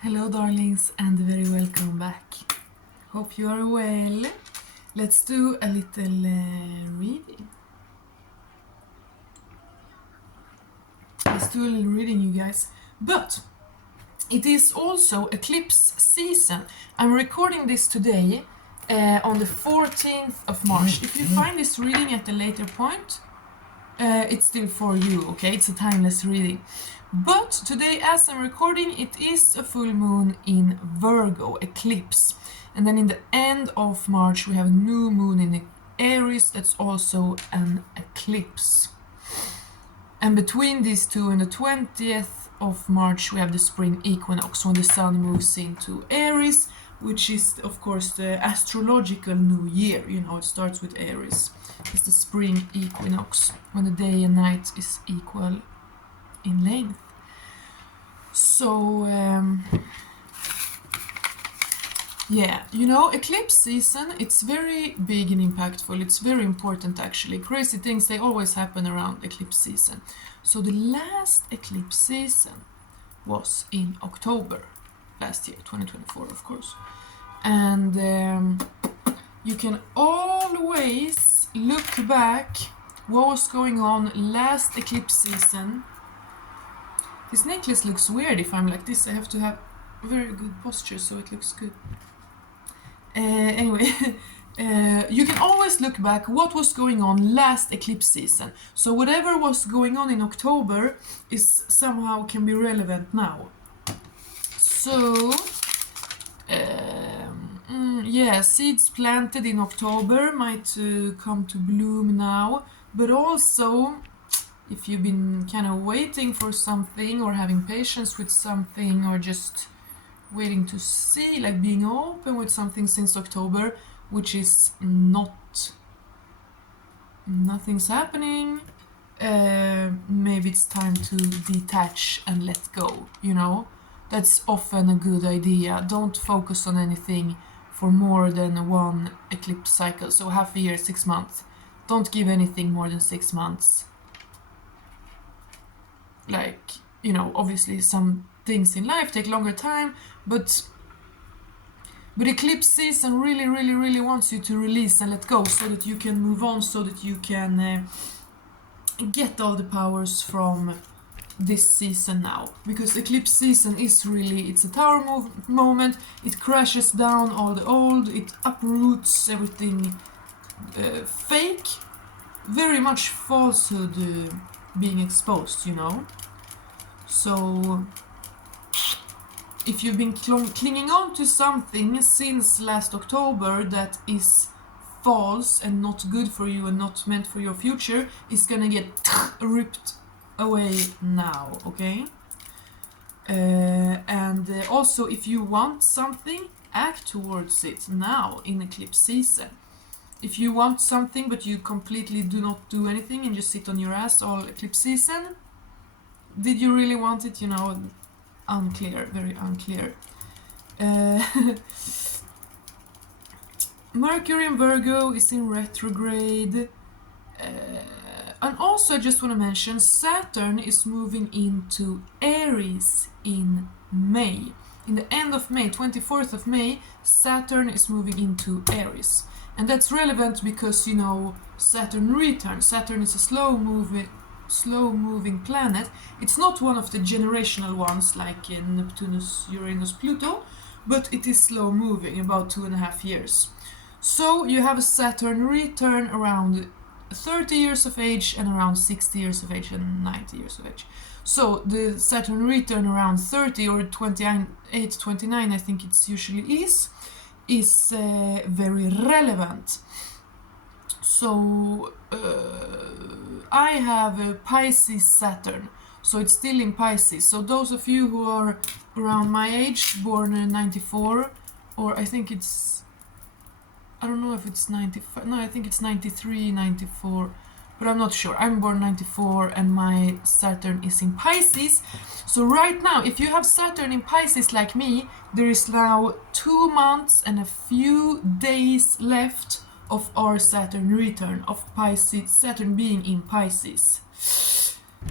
Hello darlings and very welcome back. Hope you are well. Let's do a little reading. Let's do a little reading, you guys. But it is also eclipse season. I'm recording this today on the 14th of March. If you find this reading at a later point, it's still for you, okay? It's a timeless reading. But today, as I'm recording, it is a full moon in Virgo, eclipse. And then in the end of March, we have a new moon in Aries that's also an eclipse. And between these two, on the 20th of March, we have the spring equinox when the sun moves into Aries, which is, of course, the astrological new year. You know, it starts with Aries. It's the spring equinox when the day and night is equal in length. So yeah, you know, eclipse season, it's very big and impactful. It's very important, actually. Crazy things, they always happen around eclipse season. So the last eclipse season was in October last year, 2024, of course. And you can always look back what was going on last eclipse season. This necklace looks weird if I'm like this. I have to have very good posture so it looks good. Anyway, you can always look back what was going on last eclipse season. So whatever was going on in October is somehow can be relevant now. So yeah, seeds planted in October might come to bloom now, but also if you've been kind of waiting for something or having patience with something or just waiting to see, like being open with something since October, which is nothing's happening, maybe it's time to detach and let go, you know? That's often a good idea. Don't focus on anything for more than one eclipse cycle. So half a year, 6 months. Don't give anything more than 6 months. Like, you know, obviously some things in life take longer time, but eclipse season really wants you to release and let go so that you can move on, so that you can get all the powers from this season now. Because eclipse season is really, it's a tower moment. It crashes down all the old, it uproots everything fake, very much falsehood being exposed, you know. So if you've been clinging on to something since last October that is false and not good for you and not meant for your future, it's gonna get ripped away now, okay? And also, if you want something, act towards it now in eclipse season. If you want something but you completely do not do anything and just sit on your ass all eclipse season, did you really want it? You know, unclear, very unclear. Mercury in Virgo is in retrograde. And also, I just want to mention, Saturn is moving into Aries in May. In the end of May, 24th of May, Saturn is moving into Aries. And that's relevant because, you know, Saturn returns. Saturn is a slow-moving planet. It's not one of the generational ones like Neptunus, Uranus, Pluto, but it is slow-moving, about 2.5 years. So you have a Saturn return around 30 years of age and around 60 years of age and 90 years of age. So the Saturn return around 30 or 28, 29, I think it's usually is very relevant. So I have a Pisces Saturn, so it's still in Pisces. So those of you who are around my age, born in 94, or I think it's, I don't know if it's 95, no, I think it's 93, 94, but I'm not sure. I'm born 94 and my Saturn is in Pisces. So right now, if you have Saturn in Pisces like me, there is now 2 months and a few days left of our Saturn return, of Pisces, Saturn being in Pisces.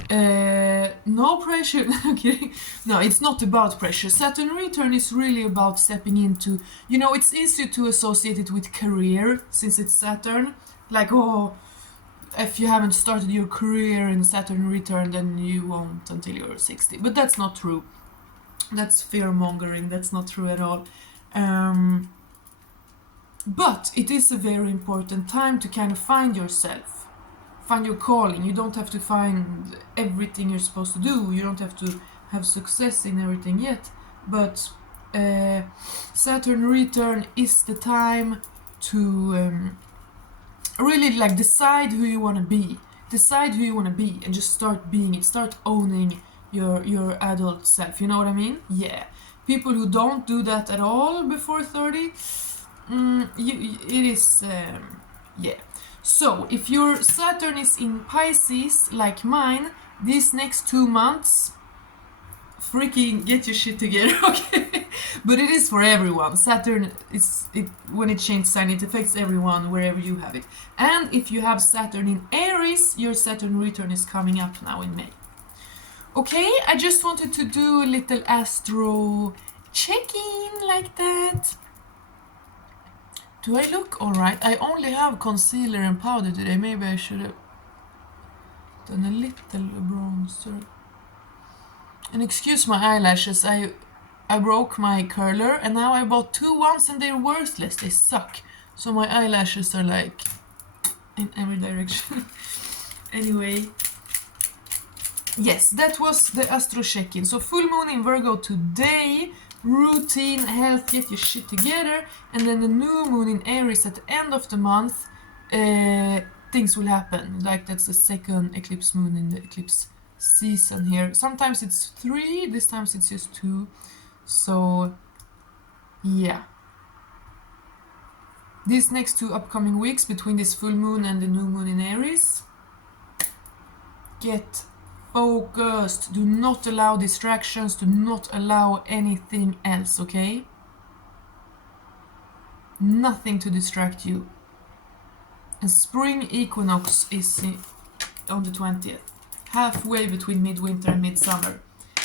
No pressure. Okay, no, it's not about pressure. Saturn return is really about stepping into, you know, it's easier to associate it with career since it's Saturn. Like, oh, if you haven't started your career in Saturn return, then you won't until you're 60. But that's not true. That's fear mongering. That's not true at all. But it is a very important time to kind of find yourself, find your calling. You don't have to find everything you're supposed to do. You don't have to have success in everything yet. But Saturn return is the time to really like decide who you want to be. Decide who you want to be and just start being it. Start owning your adult self. You know what I mean? Yeah. People who don't do that at all before 30, it is yeah. So if your Saturn is in Pisces like mine, these next 2 months, freaking get your shit together, okay? But it is for everyone. Saturn when it changes sign, it affects everyone wherever you have it. And if you have Saturn in Aries, your Saturn return is coming up now in May. Okay, I just wanted to do a little astro check-in like that. Do I look alright? I only have concealer and powder today. Maybe I should have done a little bronzer. And excuse my eyelashes, I broke my curler and now I bought 2 ones and they're worthless. They suck. So my eyelashes are like in every direction. Anyway. Yes, that was the astro check-in. So full moon in Virgo today. Routine, health, get your shit together. And then the new moon in Aries at the end of the month. Things will happen. Like that's the second eclipse moon in the eclipse season here. Sometimes it's 3, this time it's just 2. So yeah. These next 2 upcoming weeks between this full moon and the new moon in Aries, get focused. Do not allow distractions. Do not allow anything else, okay? Nothing to distract you. And spring equinox is on the 20th. Halfway between midwinter and midsummer.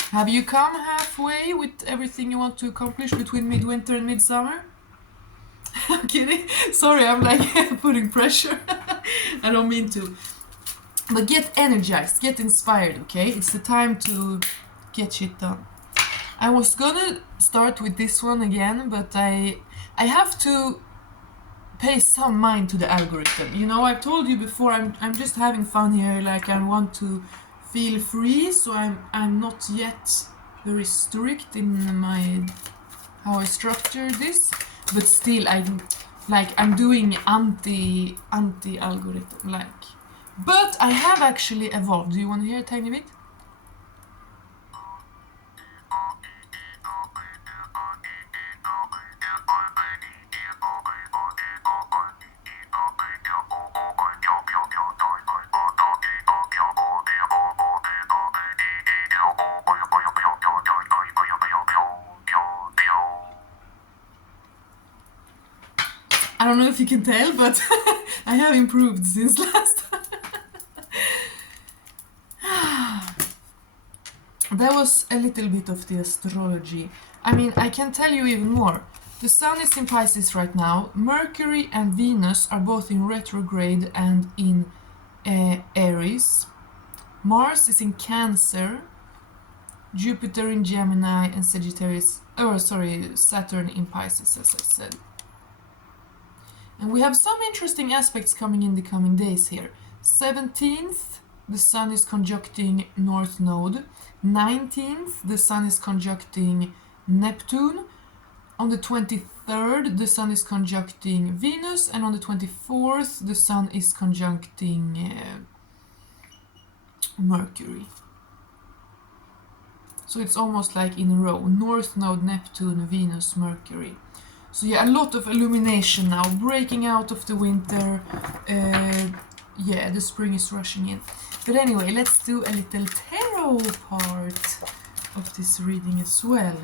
Have you come halfway with everything you want to accomplish between midwinter and midsummer? I'm kidding. Sorry, I'm like putting pressure. I don't mean to. But get energized, get inspired, okay? It's the time to get shit done. I was gonna start with this one again, but I have to pay some mind to the algorithm. You know, I've told you before, I'm just having fun here, like I want to feel free, so I'm not yet very strict in my how I structure this, but still I'm doing anti algorithm like. But I have actually evolved. Do you want to hear a tiny bit? I don't know if you can tell, but I have improved since last time. That was a little bit of the astrology. I mean, I can tell you even more. The Sun is in Pisces right now. Mercury and Venus are both in retrograde and in Aries. Mars is in Cancer. Jupiter in Gemini and Sagittarius. Oh, sorry, Saturn in Pisces, as I said. And we have some interesting aspects coming in the coming days here. 17th, the Sun is conjuncting North Node. 19th, the Sun is conjuncting Neptune. On the 23rd, the Sun is conjuncting Venus. And on the 24th, the Sun is conjuncting Mercury. So it's almost like in a row. North Node, Neptune, Venus, Mercury. So yeah, a lot of illumination now. Breaking out of the winter. Yeah, the spring is rushing in. But anyway, let's do a little tarot part of this reading as well.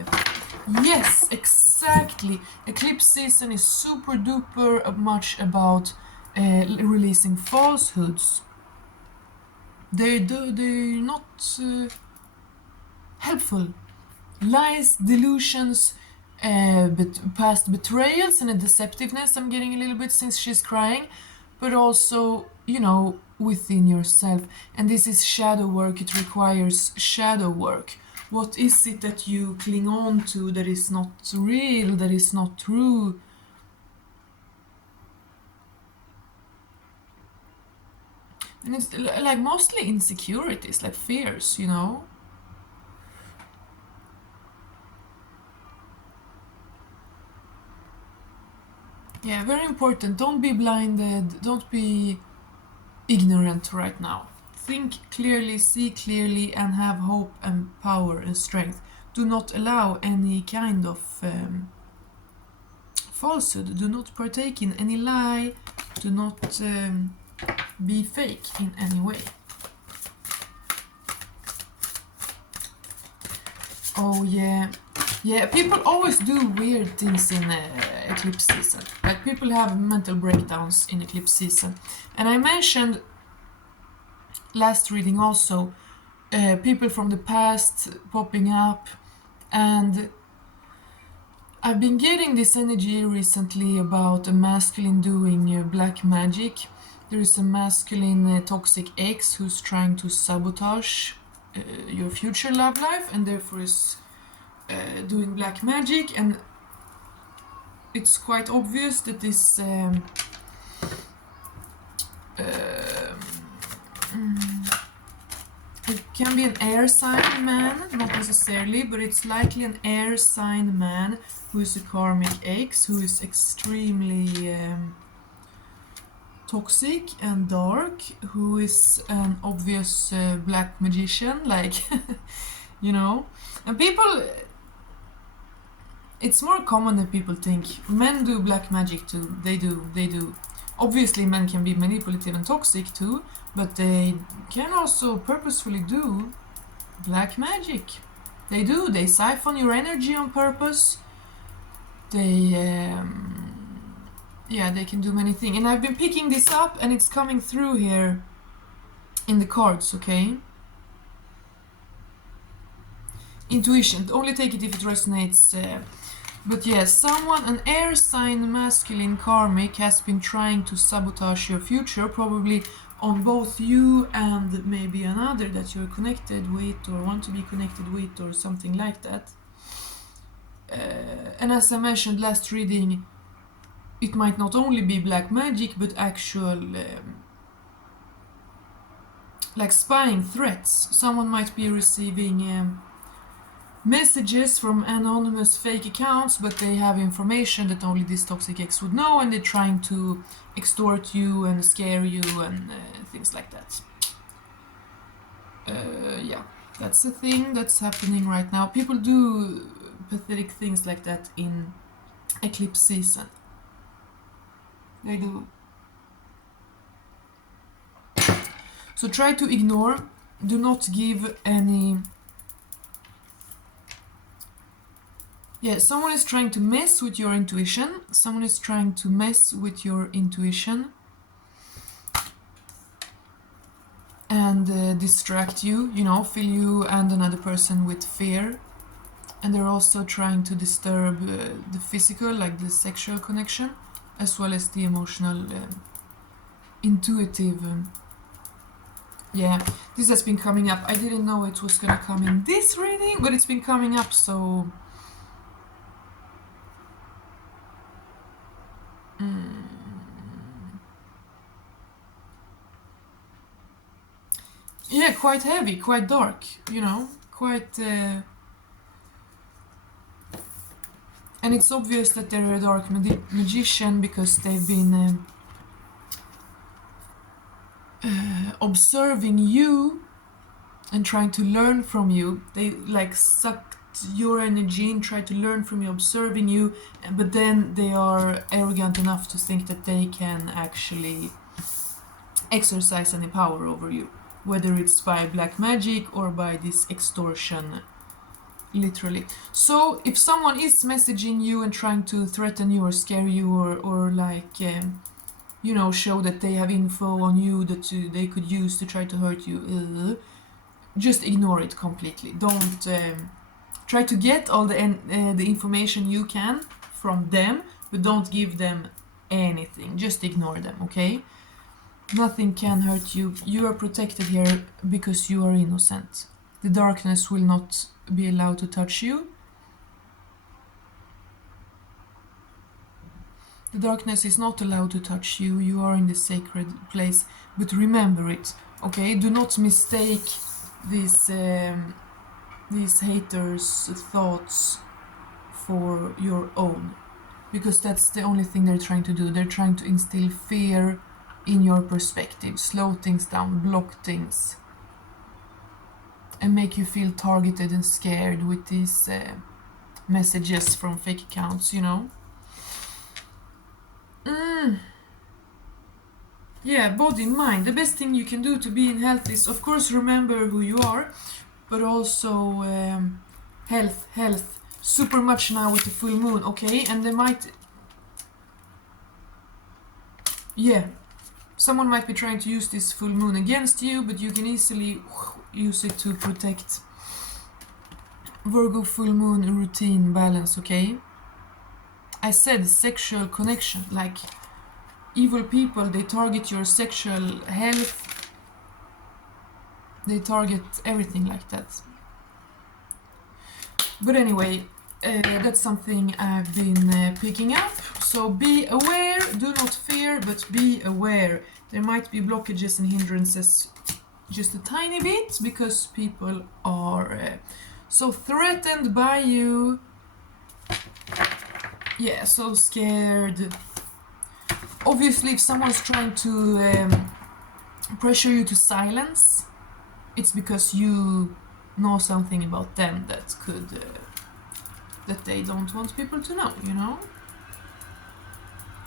Yes, exactly. Eclipse season is super duper much about releasing falsehoods. They're not helpful. Lies, delusions, past betrayals, and a deceptiveness I'm getting a little bit since she's crying, but also, you know, within yourself. And this is shadow work. It requires shadow work. What is it that you cling on to that is not real, that is not true? And it's like mostly insecurities, like fears, you know? Yeah, very important. Don't be blinded. Don't be ignorant right now. Think clearly, see clearly, and have hope and power and strength. Do not allow any kind of falsehood. Do not partake in any lie. Do not be fake in any way. Oh yeah. Yeah, people always do weird things in eclipse season. Like people have mental breakdowns in eclipse season. And I mentioned last reading also people from the past popping up, and I've been getting this energy recently about a masculine doing black magic. There is a masculine toxic ex who's trying to sabotage your future love life, and therefore is doing black magic. And it's quite obvious that this it can be an air sign man, not necessarily, but it's likely an air sign man who is a karmic ex, who is extremely toxic and dark, who is an obvious black magician, like, you know. And people, it's more common than people think. Men do black magic too. They do. Obviously, men can be manipulative and toxic too, but they can also purposefully do black magic. They do. They siphon your energy on purpose. They, they can do many things. And I've been picking this up, and it's coming through here in the cards, okay? Intuition. Only take it if it resonates. But yes, someone, an air sign masculine karmic, has been trying to sabotage your future, probably on both you and maybe another that you're connected with or want to be connected with or something like that. And as I mentioned last reading, it might not only be black magic, but actual like spying threats. Someone might be receiving messages from anonymous fake accounts, but they have information that only this toxic ex would know, and they're trying to extort you and scare you and things like that. Yeah, that's the thing that's happening right now. People do pathetic things like that in eclipse season. They do. So try to ignore. Do not give any... Yeah, someone is trying to mess with your intuition. Someone is trying to mess with your intuition and distract you, you know, fill you and another person with fear. And they're also trying to disturb the physical, like the sexual connection, as well as the emotional, intuitive. Yeah, this has been coming up. I didn't know it was gonna come in this reading, but it's been coming up, so... Yeah, quite heavy, quite dark, you know, quite... And it's obvious that they're a dark magician because they've been observing you and trying to learn from you. They like sucked your energy and try to learn from you, observing you, but then they are arrogant enough to think that they can actually exercise any power over you, whether it's by black magic or by this extortion, literally. So if someone is messaging you and trying to threaten you or scare you or like you know, show that they have info on you that they could use to try to hurt you, just ignore it completely. Don't try to get all the information you can from them, but don't give them anything. Just ignore them, okay? Nothing can hurt you. You are protected here because you are innocent. The darkness will not be allowed to touch you. The darkness is not allowed to touch you. You are in the sacred place. But remember it, okay? Do not mistake these haters' thoughts for your own. Because that's the only thing they're trying to do. They're trying to instill fear in your perspective. Slow things down, block things. And make you feel targeted and scared with these messages from fake accounts, you know? Yeah, body, mind. The best thing you can do to be in health is, of course, remember who you are, but also health. Super much now with the full moon, okay? And they might... Yeah. Someone might be trying to use this full moon against you, but you can easily use it to protect Virgo full moon routine balance, okay? I said sexual connection, like evil people, they target your sexual health, they target everything like that. But anyway, that's something I've been picking up. So be aware, do not fear, but be aware. There might be blockages and hindrances just a tiny bit because people are so threatened by you. Yeah, so scared. Obviously, if someone's trying to pressure you to silence, it's because you know something about them that could that they don't want people to know, you know?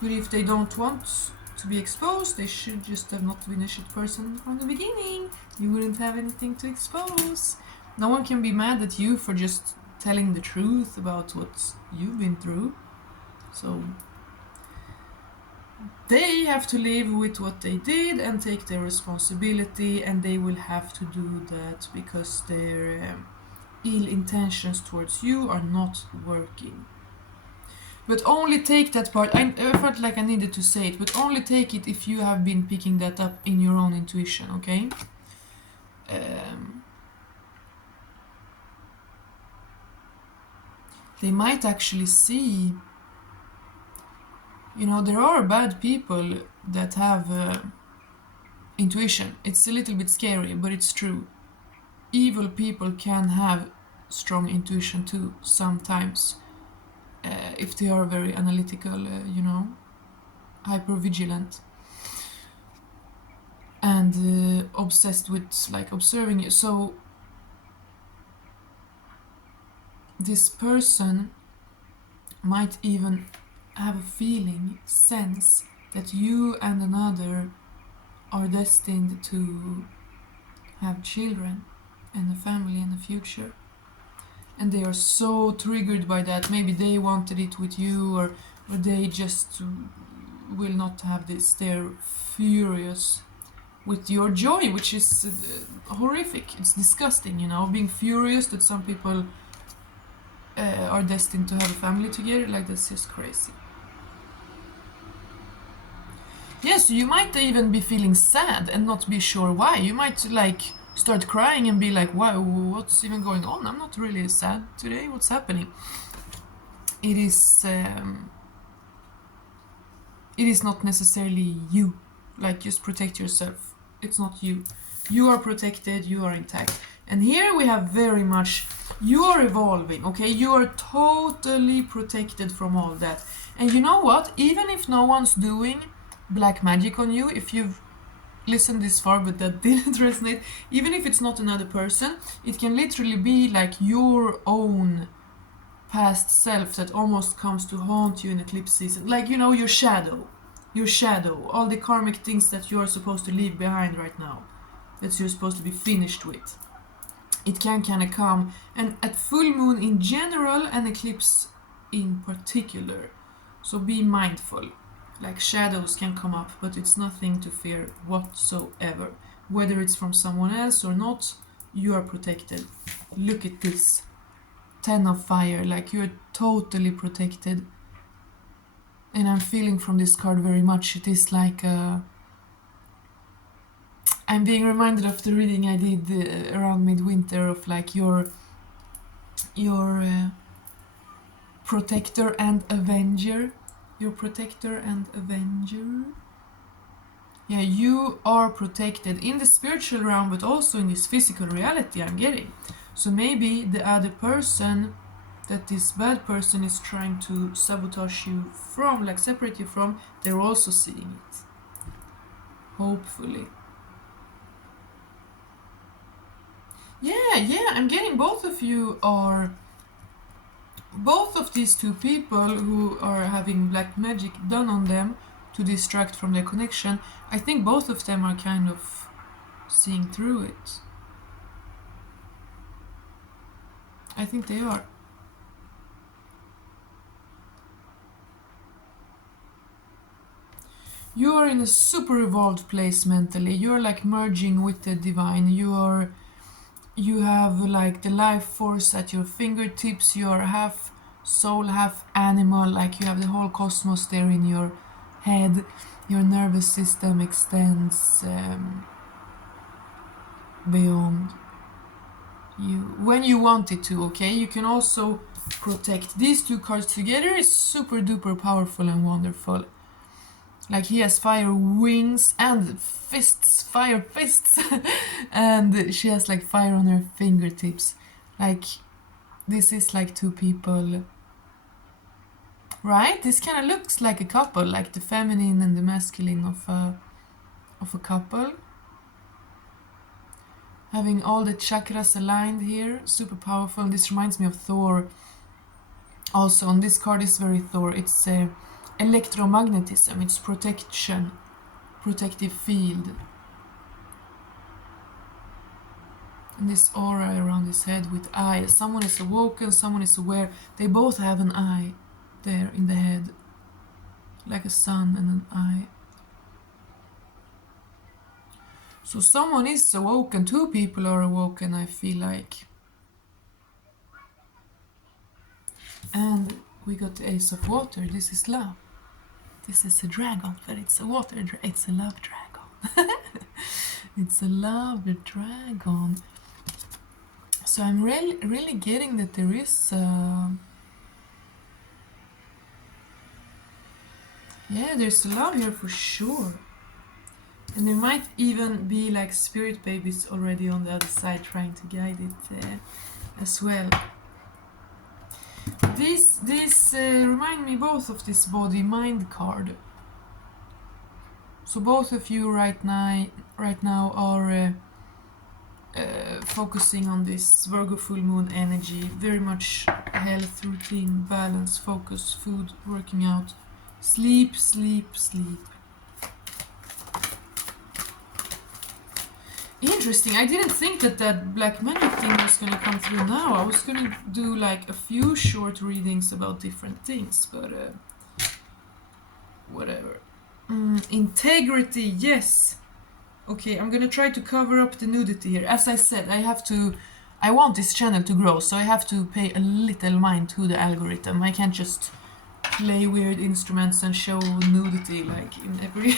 But if they don't want to be exposed, they should just have not been a shit person from the beginning. You wouldn't have anything to expose. No one can be mad at you for just telling the truth about what you've been through. So they have to live with what they did and take their responsibility, and they will have to do that because their ill intentions towards you are not working. But only take that part. I felt like I needed to say it, but only take it if you have been picking that up in your own intuition, okay? They might actually see, you know, there are bad people that have intuition. It's a little bit scary, but it's true. Evil people can have strong intuition too, sometimes. If they are very analytical, you know, hyper-vigilant. And obsessed with, like, observing you. So this person might even have a feeling, sense that you and another are destined to have children and a family and a future. And they are so triggered by that. Maybe they wanted it with you, or they just will not have this. They're furious with your joy, which is horrific. It's disgusting, you know, being furious that some people are destined to have a family together. Like, that's just crazy. Yes, you might even be feeling sad and not be sure why. You might, like, start crying and be like, wow, what's even going on? I'm not really sad today. What's happening? It is not necessarily you. Like, just protect yourself. It's not you. You are protected, you are intact. And here we have very much, you are evolving, okay? You are totally protected from all that. And you know what? Even if no one's doing black magic on you, if you've listened this far but that didn't resonate, even if it's not another person, it can literally be like your own past self that almost comes to haunt you in eclipse season. Like, you know, your shadow, all the karmic things that you're supposed to leave behind right now, that you're supposed to be finished with. It can kind of come, and at full moon in general and eclipse in particular. So be mindful. like shadows can come up, but it's nothing to fear whatsoever. Whether it's from someone else or not, you are protected. Look at this. 10 of fire, like you're totally protected. And I'm feeling from this card very much, it is like I'm being reminded of the reading I did around midwinter of like your protector and avenger. Your protector and avenger. Yeah, you are protected in the spiritual realm, but also in this physical reality I'm getting. So maybe the other person that this bad person is trying to sabotage you from, like separate you from, they're also seeing it. Hopefully. Yeah, I'm getting both of you are... Both of these two people who are having black magic done on them to distract from their connection, I think both of them are kind of seeing through it. I think they are. You are in a super evolved place mentally. You're like merging with the divine. You have like the life force at your fingertips. You are half soul, half animal. Like you have the whole cosmos there in your head. Your nervous system extends beyond you when you want it to. Okay, you can also protect. These two cards together is super duper powerful and wonderful. Like he has fire wings and fists, fire fists, and she has like fire on her fingertips. Like this is like two people, right? This kind of looks like a couple, like the feminine and the masculine of a couple. Having all the chakras aligned here, super powerful. This reminds me of Thor. Also, on this card is very Thor. It's electromagnetism, it's protection, protective field. And this aura around his head with eyes. Someone is awoken, someone is aware. They both have an eye there in the head, like a sun and an eye. So someone is awoken, two people are awoken, I feel like. And we got the Ace of Water. This is love. This is a dragon, but it's a water it's a love dragon. It's a love dragon. So I'm really getting that there is yeah, there's love here for sure. And there might even be like spirit babies already on the other side trying to guide it as well. These remind me both of this body-mind card. So both of you right now are focusing on this Virgo full moon energy. Very much health, routine, balance, focus, food, working out, sleep, sleep, sleep. Interesting. I didn't think that black magic thing was gonna come through now. I was gonna do like a few short readings about different things, but whatever. Integrity, yes. Okay, I'm gonna try to cover up the nudity here. As I said, I want this channel to grow, so I have to pay a little mind to the algorithm. I can't just play weird instruments and show nudity like in every...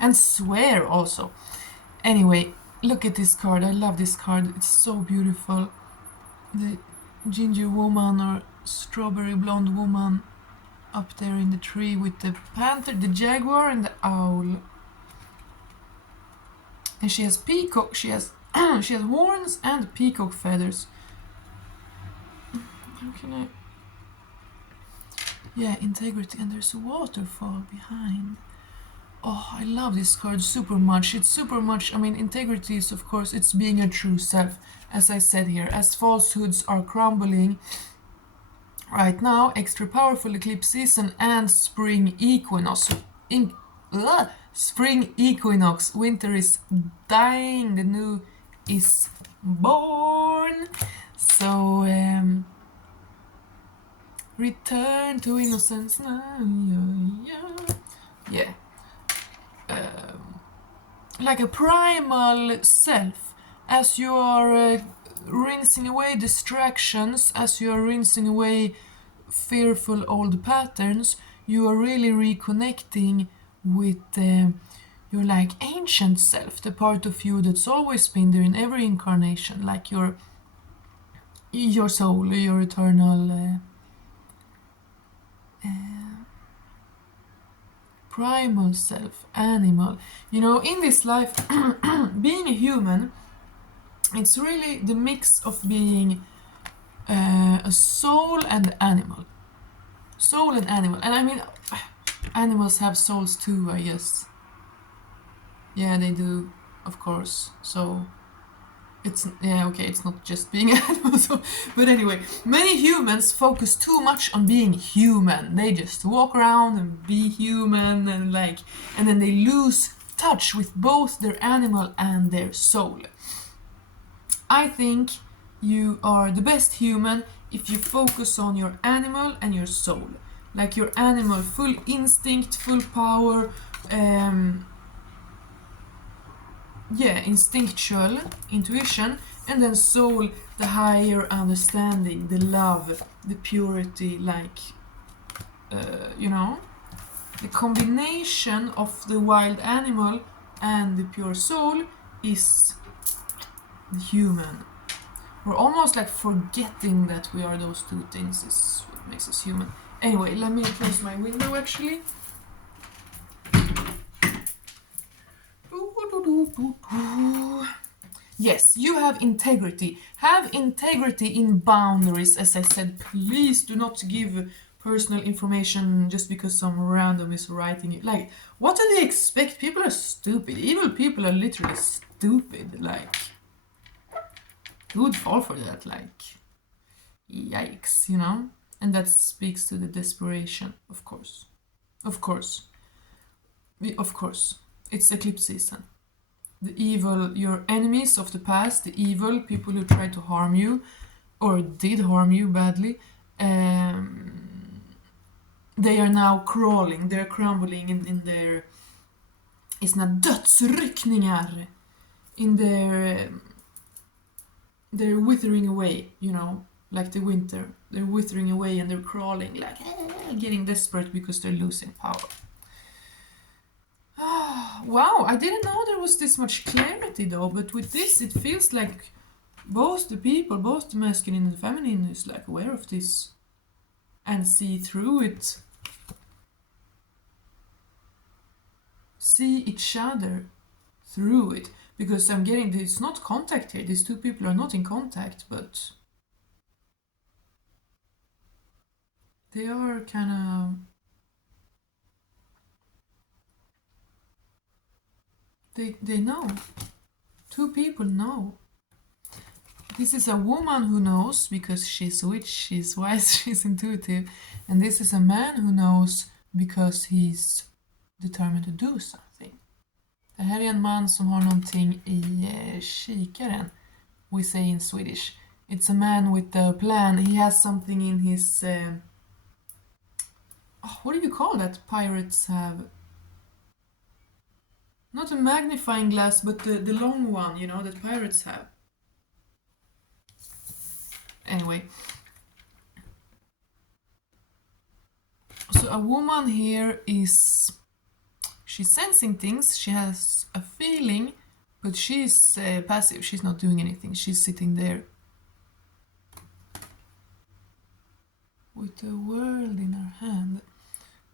and swear also. Anyway, look at this card. I love this card. It's so beautiful. The ginger woman or strawberry blonde woman up there in the tree with the panther, the jaguar, and the owl. And she has peacock. She has she has horns and peacock feathers. How can I? Yeah, integrity, and there's a waterfall behind. Oh, I love this card super much. It's super much, I mean, integrity is, of course, it's being a true self. As I said here, as falsehoods are crumbling right now, extra powerful eclipse season and spring equinox. Spring equinox. Winter is dying. The new is born. So, return to innocence now. Yeah. yeah, like a primal self, as you are rinsing away distractions, as you are rinsing away fearful old patterns, you are really reconnecting with your like ancient self, the part of you that's always been there in every incarnation, like your soul, your eternal primal self, animal. You know, in this life, being a human, it's really the mix of being a soul and animal. Soul and animal. And I mean, animals have souls too, I guess. Yeah, they do, of course. So it's, yeah, okay, it's not just being an animal. So, but anyway, many humans focus too much on being human. They just walk around and be human and like, and then they lose touch with both their animal and their soul. I think you are the best human if you focus on your animal and your soul. Like your animal, full instinct, full power, instinctual, intuition, and then soul, the higher understanding, the love, the purity, like, you know, the combination of the wild animal and the pure soul is the human. We're almost like forgetting that we are those two things is what makes us human. Anyway, let me close my window actually. Yes, you have integrity. Have integrity in boundaries. As I said, please do not give personal information just because some random is writing it. Like, what do they expect? People are stupid. Evil people are literally stupid. Like, who would fall for that? Like, yikes, you know? And that speaks to the desperation, of course. Of course. Of course. It's eclipse season. The evil, your enemies of the past, the evil people who tried to harm you or did harm you badly, they are now crawling, they're crumbling in their, i sina dödsryckningar, in their, they're withering away, you know, like the winter. They're withering away and they're crawling, like getting desperate because they're losing power. Wow, I didn't know there was this much clarity though, but with this it feels like both the people, both the masculine and the feminine is like aware of this and see through it. See each other through it. Because I'm getting, it's not contact here, these two people are not in contact, but they are kind of, they know. Two people know. This is a woman who knows because she's a witch, she's wise, she's intuitive. And this is a man who knows because he's determined to do something. Det här är en man som har någonting i kikaren. We say in Swedish. It's a man with a plan. He has something in his... what do you call that pirates have? Not a magnifying glass, but the long one, you know, that pirates have. Anyway. So a woman here is... She's sensing things, she has a feeling, but she's passive, she's not doing anything, she's sitting there with the world in her hand.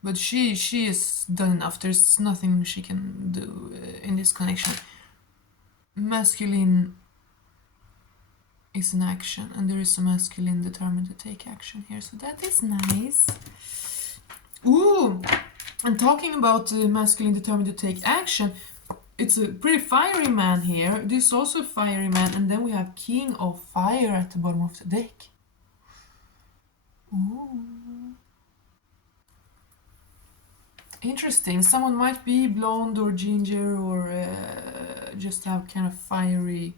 But she is done enough, there's nothing she can do in this connection. Masculine is an action, and there is a masculine determined to take action here, so that is nice. Ooh! And talking about the masculine determined to take action, it's a pretty fiery man here. This is also a fiery man, and then we have King of Fire at the bottom of the deck. Ooh. Interesting. Someone might be blonde or ginger or just have kind of fiery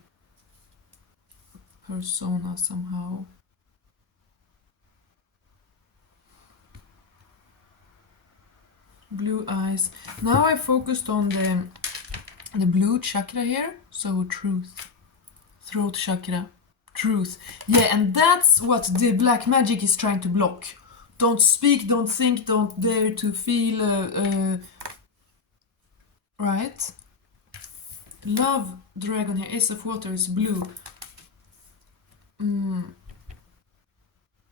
persona somehow. blue eyes. Now I focused on the blue chakra here, so truth, throat chakra, truth. Yeah, and that's what the black magic is trying to block. Don't speak, don't think, don't dare to feel, right? Love dragon here, Ace of Water is blue.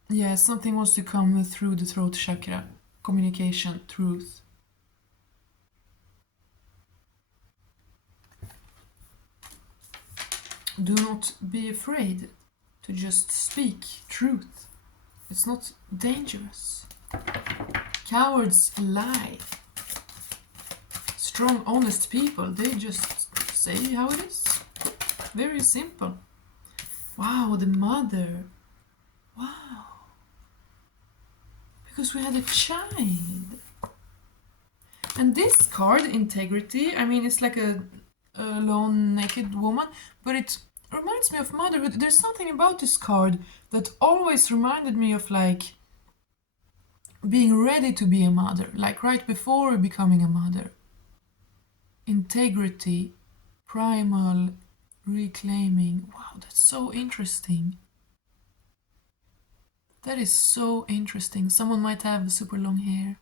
Yeah, something wants to come through the throat chakra. Communication, truth. Do not be afraid to just speak truth. It's not dangerous. Cowards lie. Strong, honest people, they just say how it is. Very simple. Wow, the mother. Wow. Because we had a child. And this card, integrity, I mean, it's like a lone naked woman, but it reminds me of motherhood. There's something about this card that always reminded me of like being ready to be a mother, like right before becoming a mother. Integrity, primal, reclaiming. Wow, that's so interesting. That is so interesting. Someone might have super long hair.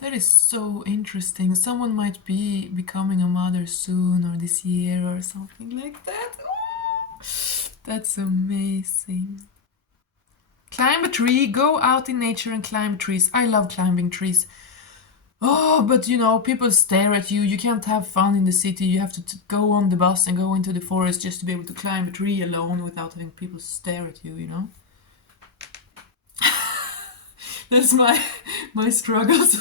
That is so interesting. Someone might be becoming a mother soon or this year or something like that. Oh, that's amazing. Climb a tree, go out in nature and climb trees. I love climbing trees. Oh, but you know, people stare at you. You can't have fun in the city. You have to go on the bus and go into the forest just to be able to climb a tree alone without having people stare at you, you know? That's my struggles.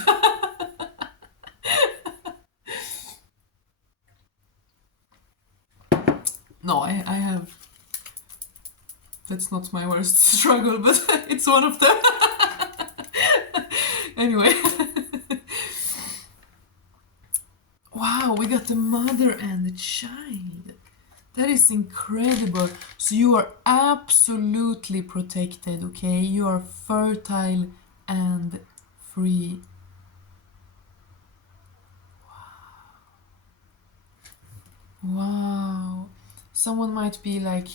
No, I have. That's not my worst struggle, but it's one of them. Anyway. Wow, we got the mother and the child. That is incredible. So you are absolutely protected, okay? You are fertile and free. Wow. Someone might be like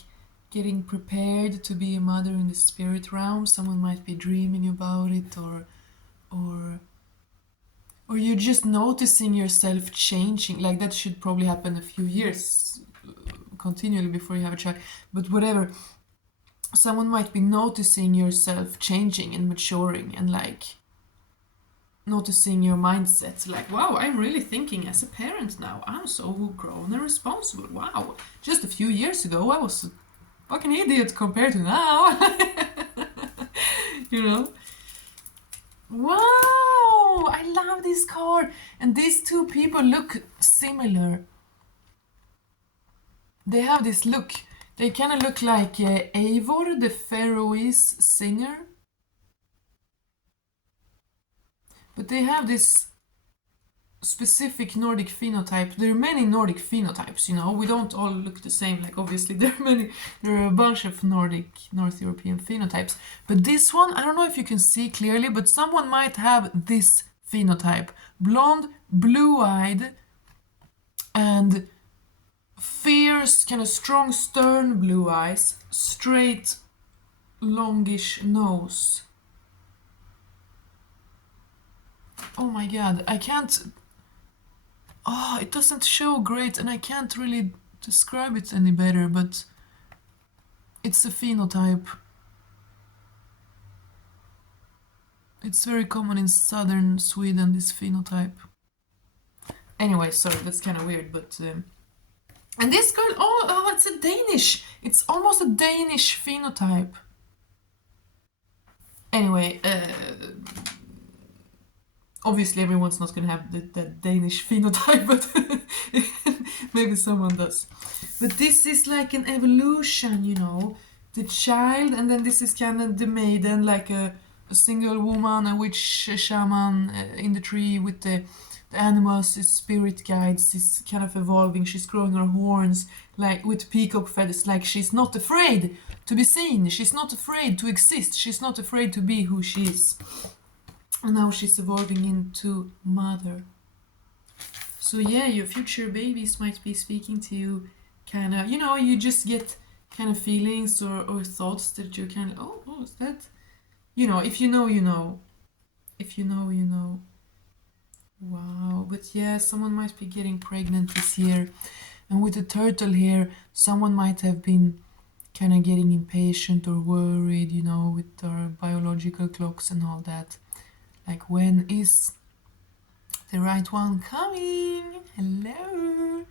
getting prepared to be a mother in the spirit realm. Someone might be dreaming about it, or you're just noticing yourself changing. Like that should probably happen a few years continually before you have a child. But whatever. Someone might be noticing yourself changing and maturing and like noticing your mindset, like, wow, I'm really thinking as a parent now. I'm so grown and responsible. Wow, just a few years ago I was a fucking idiot compared to now. You know? Wow, I love this card. And these two people look similar. They have this look. They kind of look like Eivor, the Faroese singer. But they have this specific Nordic phenotype. There are many Nordic phenotypes, you know. We don't all look the same. Like, obviously, there are a bunch of North European phenotypes. But this one, I don't know if you can see clearly, but someone might have this phenotype. Blonde, blue-eyed, and fierce, kind of strong, stern blue eyes, straight, longish nose. Oh my god, I can't... Oh, it doesn't show great and I can't really describe it any better, but it's a phenotype. It's very common in southern Sweden, this phenotype. Anyway, sorry, that's kind of weird, but... And this girl, oh, it's a Danish! It's almost a Danish phenotype. Anyway, obviously everyone's not gonna have the Danish phenotype, but maybe someone does. But this is like an evolution, you know. The child, and then this is kind of the maiden, like a single woman, a witch, a shaman in the tree with the the animals, its spirit guides, is kind of evolving. She's growing her horns, like with peacock feathers, like she's not afraid to be seen. She's not afraid to exist. She's not afraid to be who she is. And now she's evolving into mother. So yeah, your future babies might be speaking to you, kind of, you know, you just get kind of feelings or thoughts that you're kind of, oh, is that? You know, if you know, you know. If you know, you know. Wow, but yeah, someone might be getting pregnant this year. And with the turtle here, someone might have been kind of getting impatient or worried, you know, with our biological clocks and all that. Like, when is the right one coming? Hello,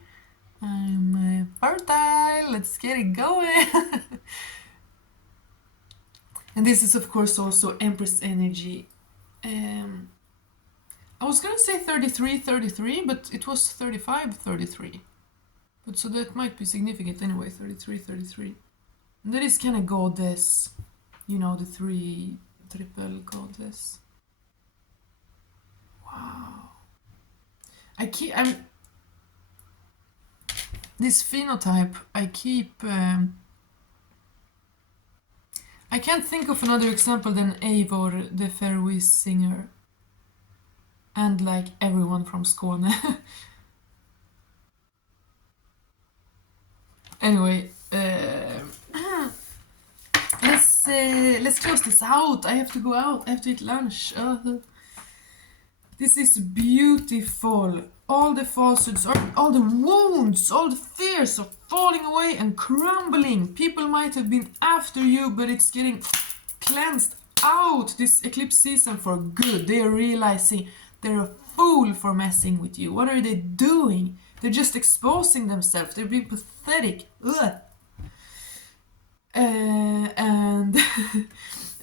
I'm fertile, let's get it going. And this is of course also Empress energy. I was gonna say 33, but it was 35, but so that might be significant anyway. 33. And that is kind of goddess, you know, the triple goddess. Wow. This phenotype, I can't think of another example than Eivor, the Faroese singer, and like everyone from Skåne. Anyway, let's close this out. I have to go out. I have to eat lunch. This is beautiful. All the falsehoods, all the wounds, all the fears are falling away and crumbling. People might have been after you, but it's getting cleansed out this eclipse season for good. They are realizing they're a fool for messing with you. What are they doing? They're just exposing themselves. They're being pathetic. Ugh. And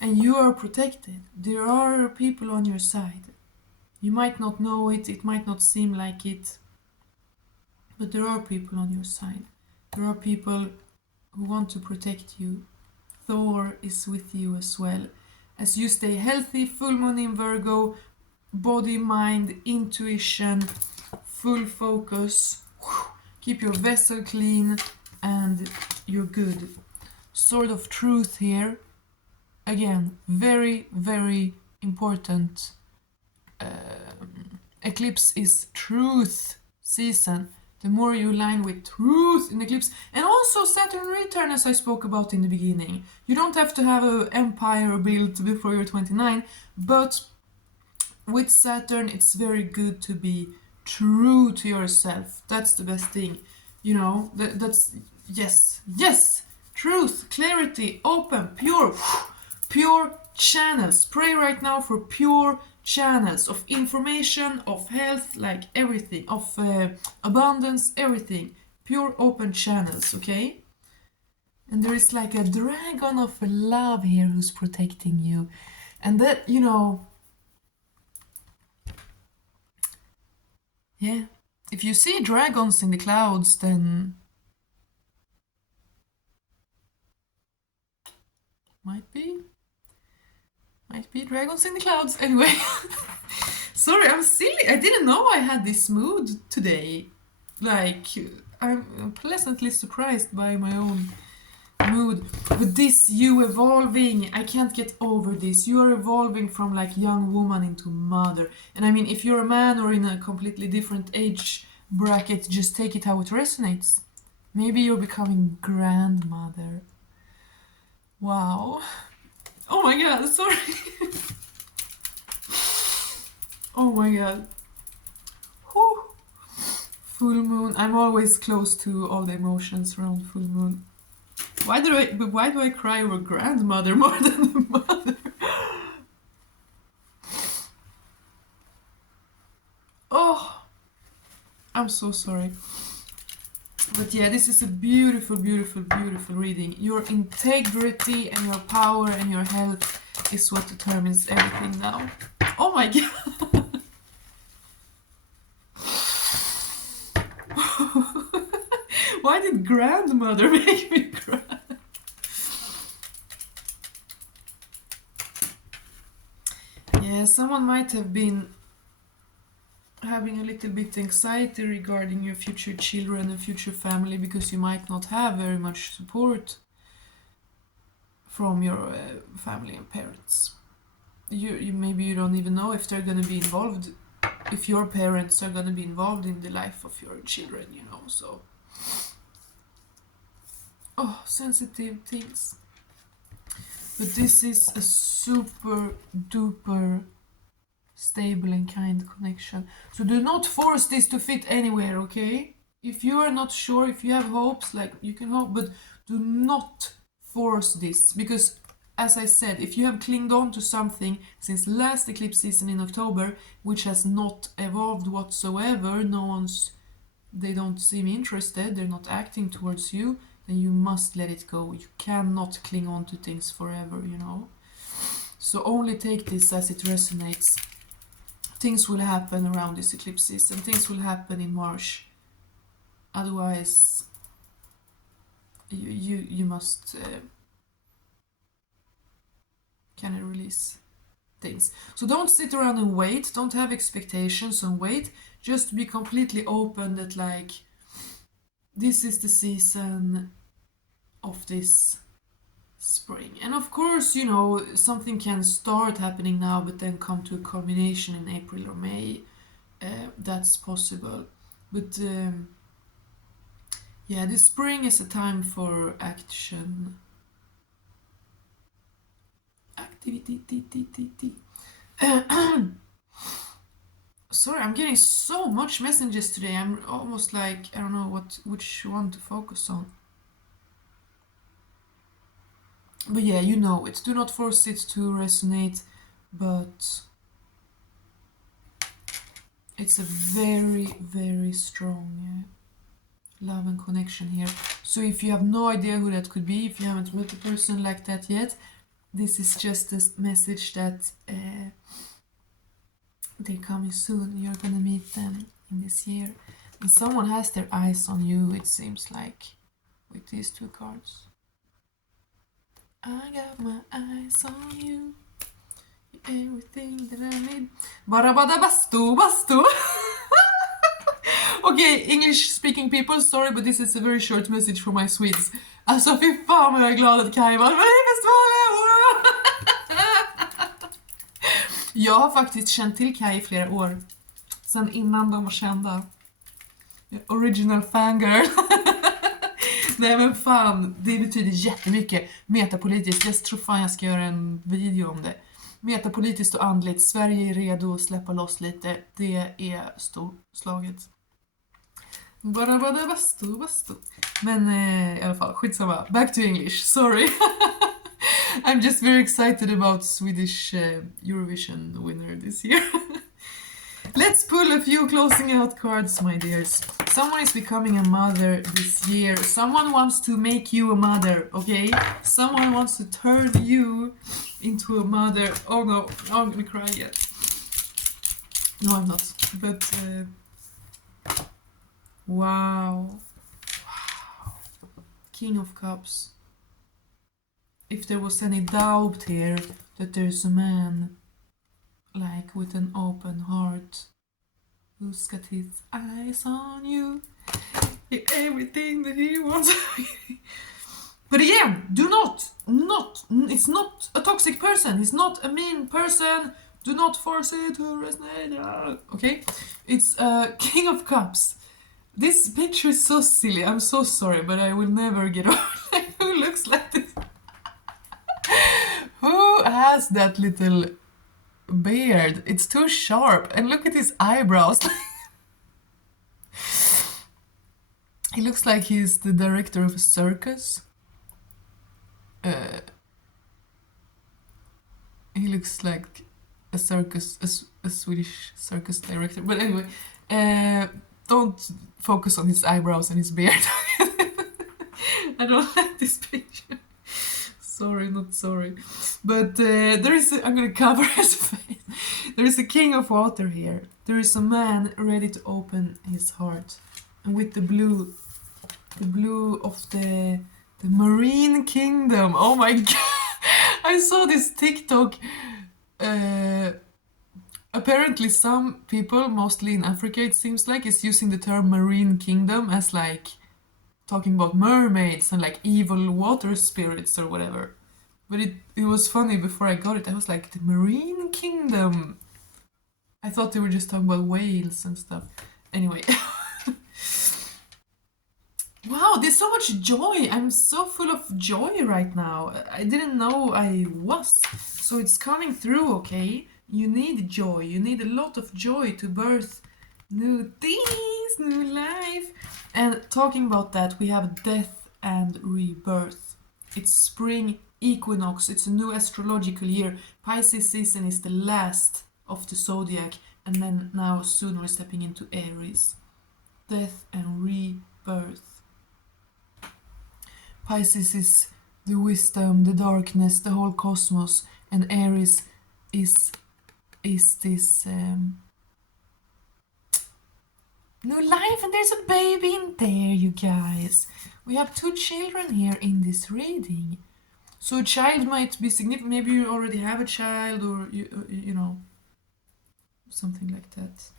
and you are protected. There are people on your side. You might not know it, it might not seem like it, but there are people on your side. There are people who want to protect you. Thor is with you as well. As you stay healthy, full moon in Virgo, body, mind, intuition, full focus, keep your vessel clean, and you're good. Sword of truth here. Again, very, very important. Eclipse is truth season. The more you align with truth in eclipse, and also Saturn return, as I spoke about in the beginning. You don't have to have an empire built before you're 29, but with Saturn it's very good to be true to yourself. That's the best thing, you know. That's yes, truth, clarity, open, pure channels. Pray right now for pure channels of information, of health, like everything, of abundance, everything. Pure open channels, okay? And there is like a dragon of love here who's protecting you. And that, you know, yeah, if you see dragons in the clouds, then might be dragons in the clouds. Anyway, sorry, I'm silly. I didn't know I had this mood today. Like, I'm pleasantly surprised by my own mood. But this, you evolving, I can't get over this. You are evolving from like young woman into mother. And I mean, if you're a man or in a completely different age bracket, just take it how it resonates. Maybe you're becoming grandmother. Wow. Oh my god, sorry. Oh my god. Whew. Full moon. I'm always close to all the emotions around full moon. Why do I cry over grandmother more than the mother? Oh, I'm so sorry. But yeah, this is a beautiful, beautiful, beautiful reading. Your integrity and your power and your health is what determines everything now. Oh my god. Why did grandmother make me cry? Yeah, someone might have been having a little bit anxiety regarding your future children and future family, because you might not have very much support from your family and parents. You maybe you don't even know if they're gonna be involved, if your parents are gonna be involved in the life of your children, you know. So, oh, sensitive things. But this is a super duper stable and kind connection. So do not force this to fit anywhere, okay? If you are not sure, if you have hopes, like you can hope, but do not force this, because as I said, if you have clinged on to something since last eclipse season in October, which has not evolved whatsoever, they don't seem interested, they're not acting towards you, then you must let it go. You cannot cling on to things forever, you know. So only take this as it resonates. Things will happen around this eclipse season. Things will happen in March. Otherwise, you must kind of release things. So don't sit around and wait. Don't have expectations and wait. Just be completely open that, like, this is the season of this spring. And of course, you know, something can start happening now but then come to a culmination in April or May. That's possible. But yeah, this spring is a time for action. Activity. Sorry, I'm getting so much messages today. I'm almost like, I don't know which one to focus on. But yeah, you know it. Do not force it to resonate, but it's a very, very strong love and connection here. So if you have no idea who that could be, if you haven't met a person like that yet, this is just a message that they're coming soon. You're gonna meet them in this year. And someone has their eyes on you, it seems like, with these two cards. I got my eyes on you, everything that I need. Barabada bastu. Okay, English speaking people, sorry, but this is a very short message for my Swedes. Alltså fy fan vad jag är glad att Kaj var med i festivalen! Jag har faktiskt känt till Kaj i flera år. Sen innan de var kända. Original fangirl. Nej men fan, det betyder jättemycket. Metapolitiskt, jag tror fan jag ska göra en video om det. Metapolitiskt och andligt, Sverige är redo att släppa loss lite. Det är storslaget. Bara bastu. Men i alla fall, skitsamma. Back to English, sorry. I'm just very excited about Swedish Eurovision winner this year. Let's pull a few closing out cards, my dears. Someone is becoming a mother this year. Someone wants to make you a mother, okay? Someone wants to turn you into a mother. Oh no, I'm gonna cry yet. No, I'm not. But, wow. King of Cups. If there was any doubt here that there's a man, like, with an open heart, who's got his eyes on you, everything that he wants. But again, do not, it's not a toxic person, he's not a mean person, do not force it to resonate, okay? It's a King of Cups. This picture is so silly, I'm so sorry, but I will never get over who looks like this. Who has that little beard? It's too sharp, and look at his eyebrows. He looks like he's the director of a circus. He looks like a Swedish circus director. But anyway, don't focus on his eyebrows and his beard. I don't like this picture. Sorry, not sorry. But there is I'm gonna cover his face. There is a King of Water here. There is a man ready to open his heart. And with the blue of the Marine Kingdom. Oh my god! I saw this TikTok Apparently some people, mostly in Africa it seems like, is using the term marine kingdom as like talking about mermaids and like evil water spirits or whatever. But it was funny before I got it. I was like, the marine kingdom. I thought they were just talking about whales and stuff. Anyway. Wow, there's so much joy. I'm so full of joy right now. I didn't know I was. So it's coming through, okay? You need joy. You need a lot of joy to birth new things, new life. And talking about that, we have death and rebirth. It's spring equinox. It's a new astrological year. Pisces season is the last of the zodiac. And then now soon we're stepping into Aries. Death and rebirth. Pisces is the wisdom, the darkness, the whole cosmos, and Aries is this new life, and there's a baby in there, you guys. We have 2 children here in this reading. So a child might be significant. Maybe you already have a child, or you know, something like that.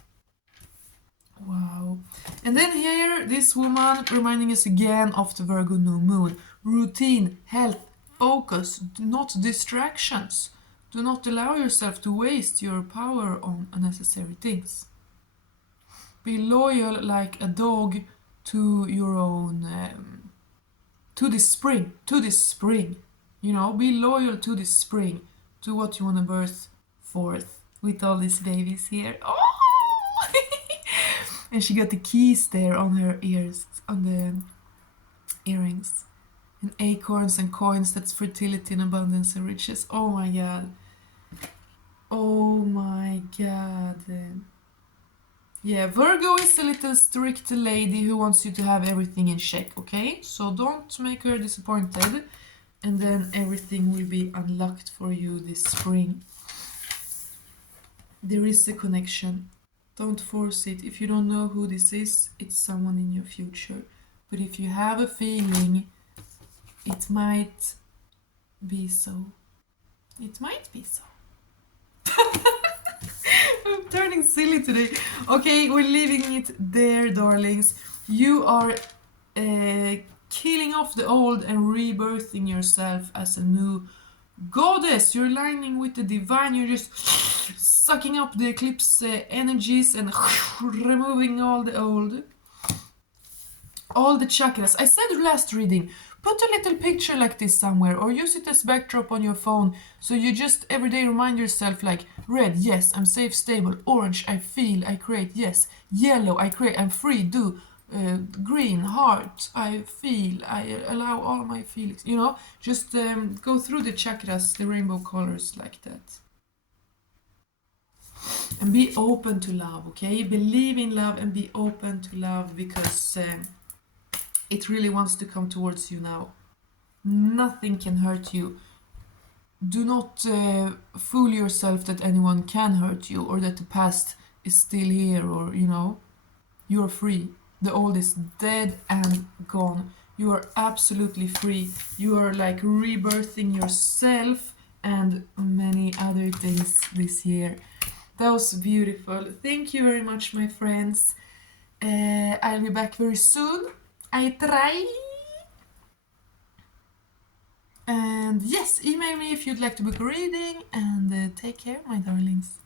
Wow. And then here, this woman reminding us again of the Virgo new moon. Routine, health, focus, not distractions. Do not allow yourself to waste your power on unnecessary things. Be loyal like a dog to your own, to this spring. You know, be loyal to this spring, to what you want to birth forth with all these babies here. Oh! And she got the keys there on her ears, on the earrings. And acorns and coins, that's fertility and abundance and riches. Oh my god. Oh my god. Yeah, Virgo is a little strict lady who wants you to have everything in check, okay? So don't make her disappointed. And then everything will be unlocked for you this spring. There is a connection. Don't force it. If you don't know who this is, it's someone in your future. But if you have a feeling, it might be so. It might be so. I'm turning silly today. Okay, we're leaving it there, darlings. You are killing off the old and rebirthing yourself as a new goddess. You're aligning with the divine. You're just sucking up the eclipse energies and removing all the old. All the chakras. I said last reading, put a little picture like this somewhere or use it as backdrop on your phone, so you just every day remind yourself like, red, yes, I'm safe, stable. Orange, I feel, I create, yes. Yellow, I create, I'm free, do. Green, heart, I feel, I allow all my feelings. You know, just go through the chakras, the rainbow colors like that. And be open to love, okay? Believe in love and be open to love, because it really wants to come towards you now. Nothing can hurt you. Do not fool yourself that anyone can hurt you or that the past is still here, or, you know, you're free. The old is dead and gone. You are absolutely free. You are like rebirthing yourself and many other things this year. That was beautiful. Thank you very much, my friends. I'll be back very soon. I try. And yes, email me if you'd like to book a reading, and take care, my darlings.